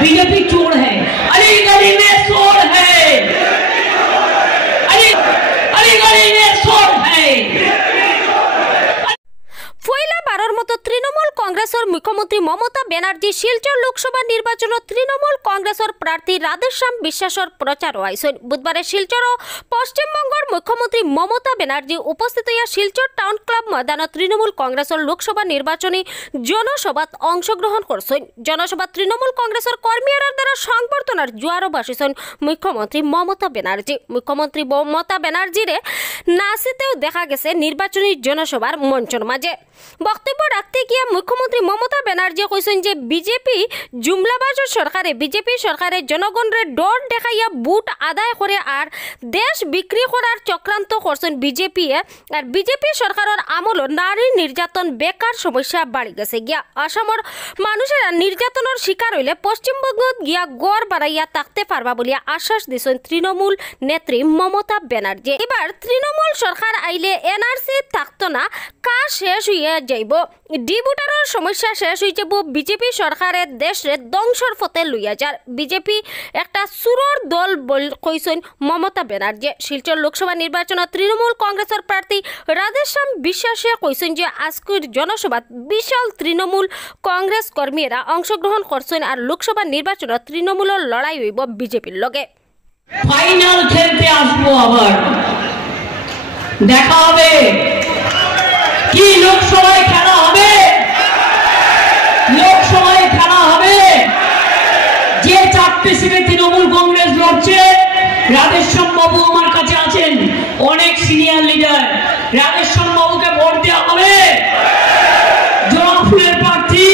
BJP चोर है, अली गली में शोर है, अली गली में शोर है। পয়লা বারের মতো তৃণমূল কংগ্রেসের মুখ্যমন্ত্রী মমতা ব্যানার্জি শিলচর লোকসভা নির্বাচন তৃণমূল কংগ্রেসের প্রার্থী রাধেশ্যাম বিশ্বাসের প্রচার হয়েছেন। বুধবারে শিলচর পশ্চিমবঙ্গের মুখ্যমন্ত্রী মমতা ব্যানার্জি উপস্থিত হইয়া শিলচর টাউন ক্লাব ময়দানে তৃণমূল কংগ্রেসের লোকসভা নির্বাচনী জনসভাত অংশগ্রহণ করছেন। জনসভা তৃণমূল কংগ্রেসের কর্মীরা দ্বারা সংবর্ধনার জোয়ারও ভাসিছেন মুখ্যমন্ত্রী মমতা ব্যানার্জি। মুখ্যমন্ত্রী মমতা ব্যানার্জিরে নাচিতেও দেখা গেছে নির্বাচনী জনসভার মঞ্চের মাঝে। বক্তব্য রাখতে গিয়ে মুখ্যমন্ত্রী মমতা ব্যানার্জি কইছেন যে বিজেপি জুমলাবাজের সরকারে বিজেপি সরকারের জনগণের ডর দেখাইয়া বুট আদায় করে আর দেশ বিক্রি করার চক্রান্ত করছেন বিজেপি। আর বিজেপি সরকারের আমল নারী নির্যাতন বেকার সমস্যা বাড়ি গেছে গিয়া আসামের মানুষেরা নির্যাতনের শিকার হইলে পশ্চিমবঙ্গত গিয়া গড় বাড়াইয়া থাকতে পারবা বলিয়া আশ্বাস দিয়েছেন তৃণমূল নেত্রী মমতা ব্যানার্জি। এবার তৃণমূল সরকার আইলে এনআরসি থাকতো না, কাজ শেষ হইয়া যাইব, ডিভোটারের সমস্যা শেষ হয়ে যাব, বিজেপি সরকারের দেশে ধ্বংসর পথে লইয়া যার বিজেপি একটা সুরর দল কইছেন মমতা ব্যানার্জি। শিলচর লোকসভা নির্বাচনত তৃণমূল কংগ্রেসের প্রার্থী রাধেশ্যাম বিশ্বাসে কইছেন যে আজকের জনসভাত বিশাল তৃণমূল কংগ্রেস কর্মীরা অংশগ্রহণ করছেন আর লোকসভা নির্বাচনত তৃণমূলের লড়াই হইব বিজেপির লগে। ফাইনাল খেলতে আসবো, আবার দেখা হবে। কি লোকসভায় খেলা হবে, লোকসভায় খেলা হবে। যে 4টে সিটে তৃণমূল কংগ্রেস লড়ছে, রাধেশ্যাম বাবু আমার কাছে আছেন, অনেক সিনিয়র লিডার। রাধেশ্যাম বাবুকে ভোট দেওয়া হবে, জোড়া ফুলের প্রার্থী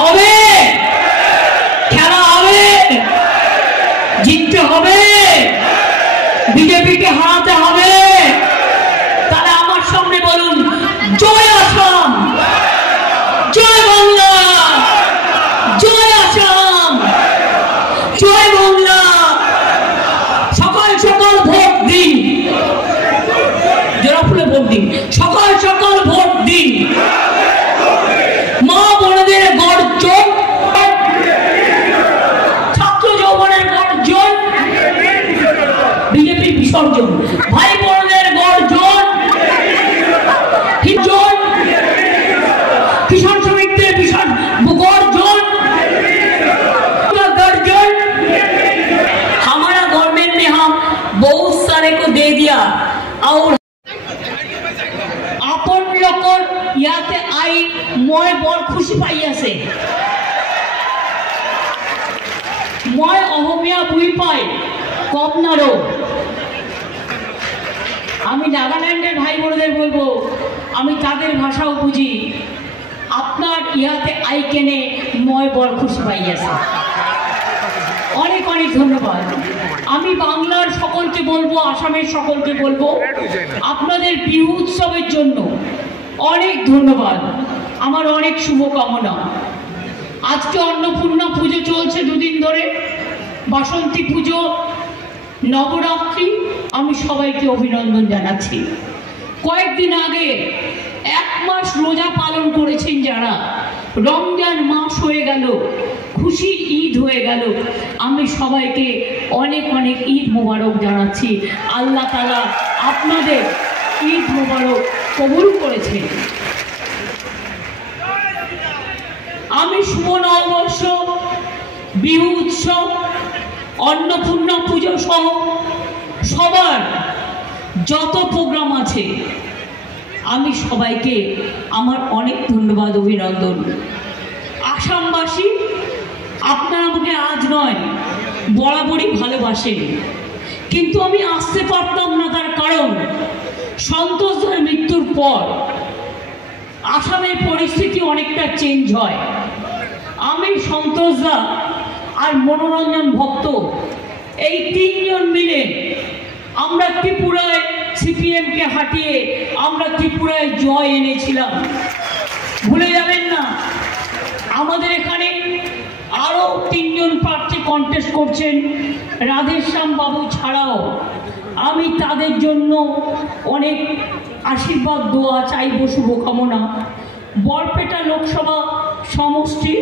হবে, খেলা হবে, জিততে হবে, বিজেপিকে হারাতে হবে। তাহলে আমার সামনে বলুন, জয় আসাম, জয় বাংলা, জয় আসাম, জয় বাংলা। সকাল সকাল ভোট দিন, জোড়া ফুলে ভোট দিন, সকাল সকাল ভোট দিন। মা বোনদের গর্জন, ছাত্র যৌবনের গর্জন, বিজেপি বিসর্জন, ভাই বোনদের গর্জন, किसान श्रमिक गर्जन, गर्जन। हमारा गवर्नमेंट ने हम बहुत सारे को दे दिया और अपन लोग ইয়াতে আই মই বৰ খুশি পাই আছে। মই অসমীয়া বুঝি পাই কম নারো। আমি নাগাল্যান্ডের ভাই বোনদের বলবো, আমি তাদের ভাষাও বুঝি। আপনার ইহাতে আই কেনে মই বড় খুশি পাই আছে। অনেক অনেক ধন্যবাদ। আমি বাংলার সকলকে বলবো, আসামের সকলকে বলবো, আপনাদের বিহু উৎসবের জন্য অনেক ধন্যবাদ, আমার অনেক শুভকামনা। আজকে অন্নপূর্ণা পুজো চলছে 2 দিন ধরে, বাসন্তী পুজো, নবরাত্রি। আমি সবাইকে অভিনন্দন জানাচ্ছি। কয়েকদিন আগে 1 মাস রোজা পালন করেছেন যারা, রমজান মাস হয়ে গেল, খুশি ঈদ হয়ে গেল, আমি সবাইকে অনেক অনেক ঈদ মোবারক জানাচ্ছি। আল্লাহ তাআলা আপনাদের ঈদ মোবারক কবুল করেছেন। আমি শুভ নববর্ষ, বিহু উৎসব, অন্নপূর্ণা পুজো সহ সবার যত প্রোগ্রাম আছে, আমি সবাইকে আমার অনেক ধন্যবাদ, অভিনন্দন। আসামবাসী, আপনারা আমাকে আজ নয় বরাবরই ভালোবাসেন, কিন্তু আমি আসতে পারতাম না, তার কারণ সন্তোষদার মৃত্যুর পর আসামের পরিস্থিতি অনেকটা চেঞ্জ হয়। আমি, সন্তোষদা আর মনোরঞ্জন ভক্ত, এই 3 জন মিলে আমরা ত্রিপুরায় সিপিএমকে হাঁটিয়ে আমরা ত্রিপুরায় জয় এনেছিলাম। ভুলে যাবেন না। আমাদের এখানে আরও 3 জন প্রার্থী কন্টেস্ট করছেন, রাধেশ্যাম বাবু ছাড়াও। আমি তাদের জন্য অনেক আশীর্বাদ দোয়া চাইব, শুভকামনা। বরপেটা লোকসভা সমষ্টি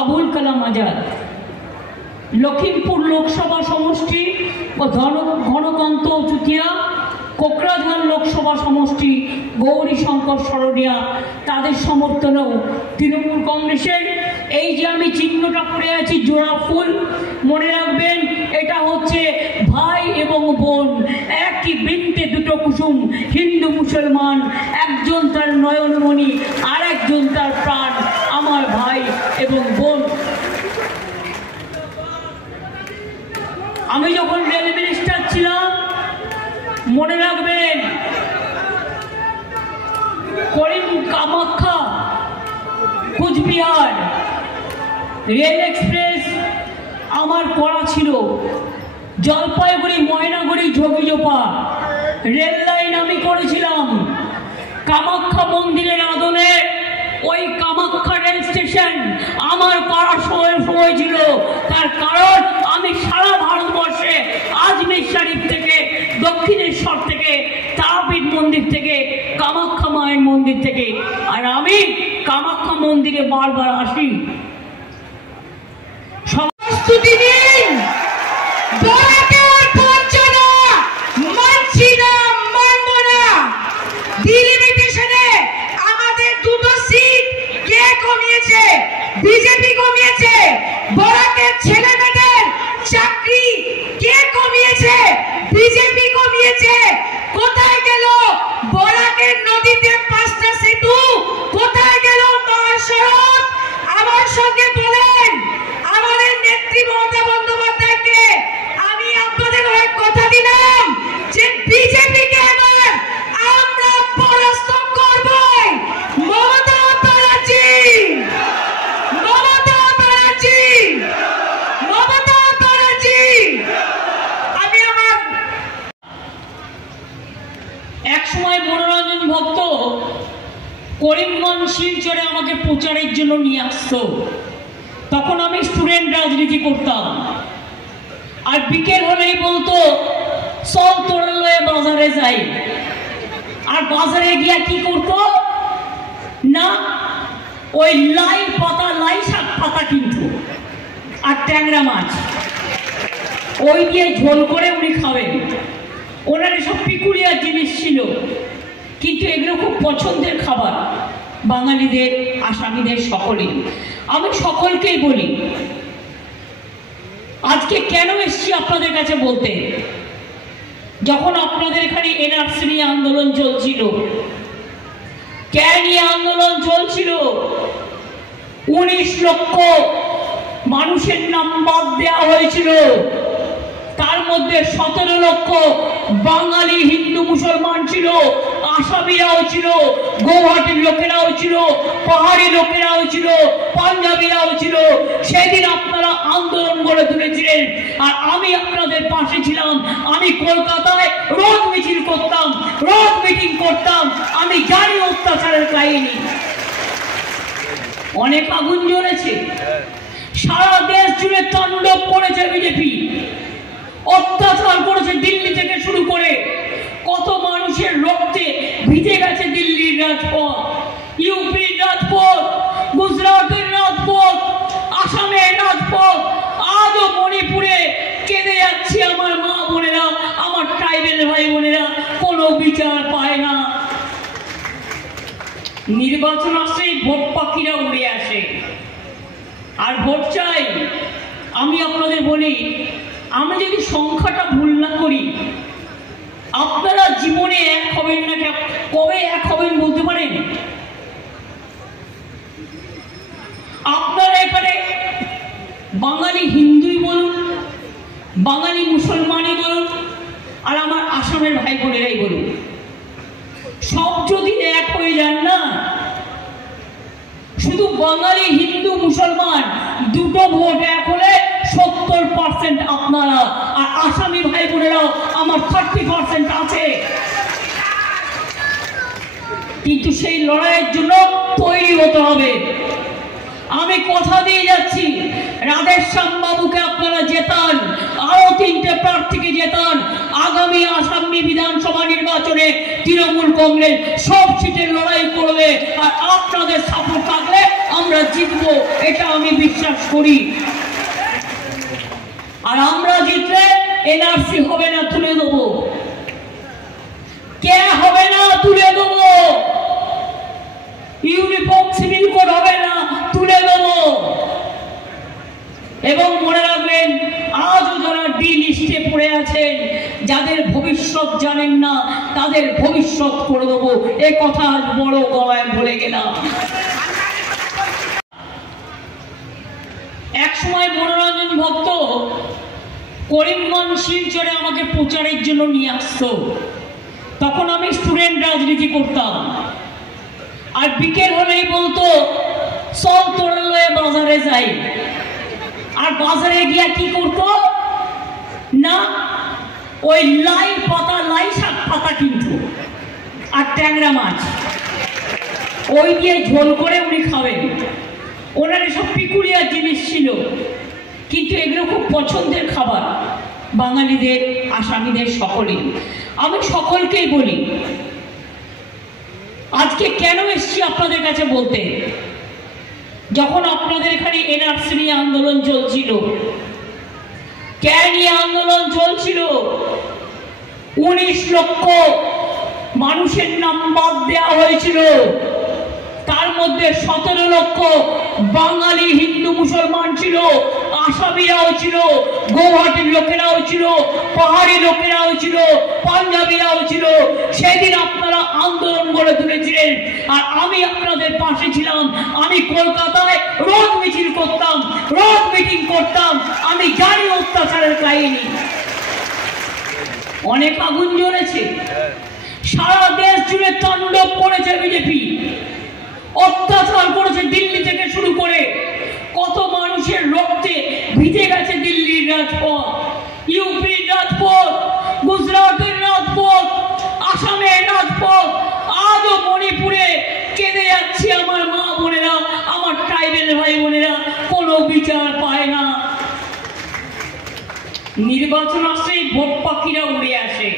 আবুল কালাম আজাদ, লখিমপুর লোকসভা সমষ্টি ও ঘনকান্ত চুতিয়া, কোকরাঝাড় লোকসভা সমষ্টি গৌরী শঙ্কর সরণিয়া, তাদের সমর্থনেও তৃণমূল কংগ্রেসের এই যে আমি চিহ্নটা পড়ে আছি জোড়া ফুল, মনে রাখবেন এটা হচ্ছে ভাই এবং বোন, একই বৃন্তে দুটো কুসুম, হিন্দু মুসলমান, একজন তার নয়নমণি আর একজন তার প্রাণ, আমার ভাই এবং বোন। আমি যখন রেল মিনিস্টার ছিলাম, মনে রাখবেন করিম কামাখ্যা কুচবিহার রেল এক্সপ্রেস আমার করা ছিল। জলপাইগুড়ি ময়নাগুড়ি ঝগিজোপা রেল লাইন আমি করেছিলাম। কামাখ্যা মন্দিরের আদলে ওই কামাখ্যা রেল স্টেশন আমার করার সময় ছিল। তার কারণ আমি সারা ভারতবর্ষে আজমির শরীফ থেকে, দক্ষিণেশ্বর থেকে, তারাপীঠ মন্দির থেকে, কামাখ্যা মায়ের মন্দির থেকে, আর আমি কামাখ্যা মন্দিরে বারবার আসি। প্রস্তুতি নিন, আমাদের দুটো সিট কে কমিয়েছে? বিজেপি কমিয়েছে। বরাকের ছেলে মেয়েদের চাকরি কে কমিয়েছে? বিজেপি কমিয়েছে। কোথায় গেল বরাকের নদীতে 5টা সেতু? কোথায় গেল মহাসড়ক? আমার সঙ্গে বলেন আমাদের নেত্রী মমতা বন্দ্যোপাধ্যায়কে আমি আপনাদের হয়ে কথা দিলাম যে বিজেপিকে এবার আমরা পরাস্ত করবই। মমতা ব্যানার্জি, মমতা ব্যানার্জি, মমতা ব্যানার্জি। আমি আমার এক সময় মনোরঞ্জন ভক্ত করিমগঞ্জ শিলচরে আমাকে প্রচারের জন্য নিয়ে আসতো। তখন আমি স্টুডেন্ট রাজনীতি করতাম, আর বিকেল হলেই বলতো সব তোরা লয়ে বাজারে যাই। আর বাজারে গিয়া কি করতো না, ওই লাই পাতা, লাই শাক পাতা কিনতো আর ট্যাংরা মাছ, ওই দিয়ে ঝোল করে উনি খাবেন। ওনার এসব পিকুলিয়ার জিনিস ছিল, কিন্তু এগুলো খুব পছন্দের খাবার বাঙালিদের, আসামিদের, সকলেই। আমি সকলকেই বলি, আজকে কেন এসছি আপনাদের কাছে বলতে, যখন আপনাদের এখানে এনআরসি নিয়ে আন্দোলন চলছিল, কে নিয়ে আন্দোলন চলছিল, 19 লক্ষ মানুষের নাম বাদ দেওয়া হয়েছিল। তার মধ্যে 17 লক্ষ বাঙালি হিন্দু মুসলমান ছিল, আসামিরাও ছিল, গৌহাটির লোকেরাও ছিল, পাহাড়ি লোকেরাও ছিল, পাঞ্জাবিরাও ছিল। সেদিন আপনারা আন্দোলন গড়ে তুলেছিলেন, আর আমি আপনাদের পাশে ছিলাম। আমি কলকাতায় রোড মিছিল করতাম, রোড মিটিং করতাম। আমি জানি অত্যাচারের কাহিনী, অনেক আগুন জ্বলেছে, সারা দেশ জুড়ে তাণ্ডব করেছে বিজেপি, অত্যাচার করেছে দিল্লি থেকে শুরু করে। কত মানুষের রক্তে ভিজে গেছে দিল্লির রাজপথ, ইউপির রাজপথ, গুজরাটের রাজপথ, আসামের রাজপথ। আজও মণিপুরে কেঁদে যাচ্ছে আমার মা বোনেরা, আমার ট্রাইবেল ভাই বোনেরা, কোনো বিচার পায় না। নির্বাচন আসলেই ভোট পাখিরা উড়ে আসে, আর ভোট চাই। আমি আপনাদের বলি, আমি যদি সংখ্যাটা ভুল না করি, আপনারা জীবনে এক হবেন না। কবে এক হবেন বলতে পারেন? আপনারা এখানে বাঙালি হিন্দুই বলুন, বাঙালি মুসলমানই বলুন, আর আমার আসামের ভাই বোনেরাই বলুন, সব যদি এক হয়ে যান না, শুধু বাঙালি হিন্দু মুসলমান দুটো ভোট এক হলে 70% আপনারা, আর আসামি ভাই বোনেরাও আমার 30% আছে। কিন্তু সেই লড়াইয়ের জন্য তৈরি হতে হবে। আমি কথা দিয়ে যাচ্ছি, রাধেশ্যাম বাবুকে আপনারা জেতান, আরো 3টে প্রার্থীকে জেতান। আগামী আসামি বিধানসভা নির্বাচনে তৃণমূল কংগ্রেস সব সিটের লড়াই করবে, আর আপনাদের সাপোর্ট থাকলে আমরা জিতবো, এটা আমি বিশ্বাস করি। আর আমরা জিতলে এনআরসি হবে না, তুলে দেবো। কে হবে না, তুলে দেবো। ইউনিফর্ম সিভিল কোড হবে না, তুলে দেবো। এবং মনে রাখবেন, আজও যারা ডি লিস্টে পড়ে আছেন, যাদের ভবিষ্যৎ জানেন না, তাদের ভবিষ্যৎ করে দেবো। এ কথা আজ বড় গলায় বলে গেলাম। এক সময় মনোরঞ্জন ভক্ত করিমগঞ্জ শিলচরে আমাকে প্রচারের জন্য নিয়ে আসতো। তখন আমি স্টুডেন্ট রাজনীতি করতাম। আর বিকেল হলেই বলতো, সব তোরা লয়ে বাজারে যাই। আর বাজারে গিয়া কি করতো না, ওই লাই পাতা, লাই শাক পাতা কিন্তু, আর ট্যাংরা মাছ, ওই দিয়ে ঝোল করে উনি খাবেন। ওনার এসব পিকুলিয়ার জিনিস ছিল, কিন্তু এগুলো খুব পছন্দের খাবার বাঙালিদের, আসামিদের, সকলেই। আমি সকলকেই বলি, আজকে কেন এসছি আপনাদের কাছে বলতে, যখন আপনাদের এখানে এনআরসি নিয়ে আন্দোলন চলছিল, কে নিয়ে আন্দোলন চলছিল, 19 লক্ষ মানুষের নাম বাদ দেওয়া হয়েছিল। তার মধ্যে 17 লক্ষ বাঙালি হিন্দু মুসলমান ছিল, আসামিরাও ছিল, গৌহাটির লোকেরাও ছিল, পাহাড়ি লোকেরাও ছিল, পাঞ্জাবিরাও ছিল। সেদিন আপনারা আন্দোলন গড়ে তুলেছিলেন, আর আমি আপনাদের পাশে ছিলাম। আমি কলকাতায় রোড মিছিল করতাম, রোড মিটিং করতাম। আমি জানি অত্যাচারের কাহিনী। অনেক আগুন জ্বলেছে, সারা দেশ জুড়ে তাণ্ডব করেছে বিজেপি, অত্যাচার করেছে দিল্লি থেকে শুরু করে। কত মানুষের রক্তে ভিজে গেছে দিল্লির রাজপথ, ইউপির রাজপথ, গুজরাটের রাজপথ, আসামের রাজপথ। আজও মণিপুরে কেঁদে যাচ্ছে আমার মা বোনেরা, আমার ট্রাইবেল ভাই বোনেরা, কোনো বিচার পায় না। নির্বাচন আসলেই ভোট পাখিরা উড়ে আসে,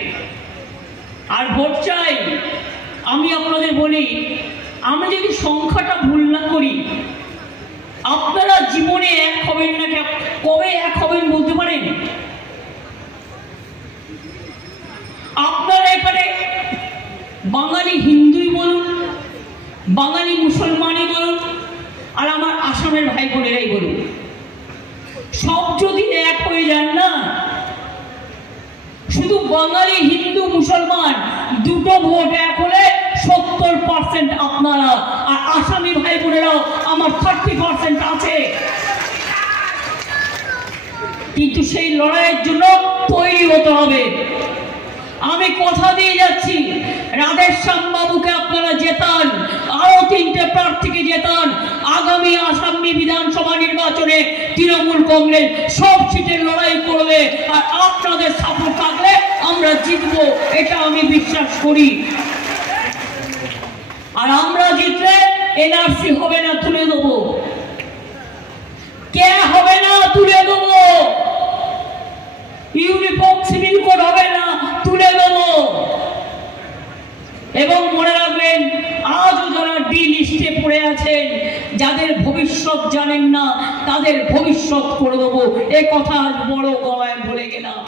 আর ভোট চাই। আমি আপনাদের বলি, আমি যদি সংখ্যাটা ভুল না করি, আপনারা জীবনে এক হবেন না। কবে এক হবেন বলতে পারেন? আপনারা এখানে বাঙালি হিন্দুই বলুন, বাঙালি মুসলমানই বলুন, আর আমার আসামের ভাই বোনেরাই বলুন, সব যদি এক হয়ে যান না, শুধু বাঙালি হিন্দু মুসলমান দুটো ভোট এক হলে 70% আপনারা, আর আসামি ভাই বোনেরাও আমার 30% আছে। কিন্তু সেই লড়াইয়ের জন্য তৈরি হতে হবে। আমি কথা দিয়ে যাচ্ছি, রাধেশ্যাম বাবুকে আপনারা জেতান, আরো 3টে প্রার্থীকে জেতান। আগামী আসামি বিধানসভা নির্বাচনে তৃণমূল কংগ্রেস সব সিটের লড়াই করবে, আর আপনাদের সাপোর্ট থাকলে আমরা জিতবো, এটা আমি বিশ্বাস করি। আর আমরা জিতলে এনআরসি হবে না, তুলে দেবো। কে হবে না, তুলে দেবো। ইউনিফর্ম সিভিল কোড হবে না, তুলে দেবো। এবং মনে রাখবেন, আজও যারা ডি লিস্টে পড়ে আছেন, যাদের ভবিষ্যৎ জানেন না, তাদের ভবিষ্যৎ করে দেবো। এ কথা আজ বড় গলায় বলে গেলাম।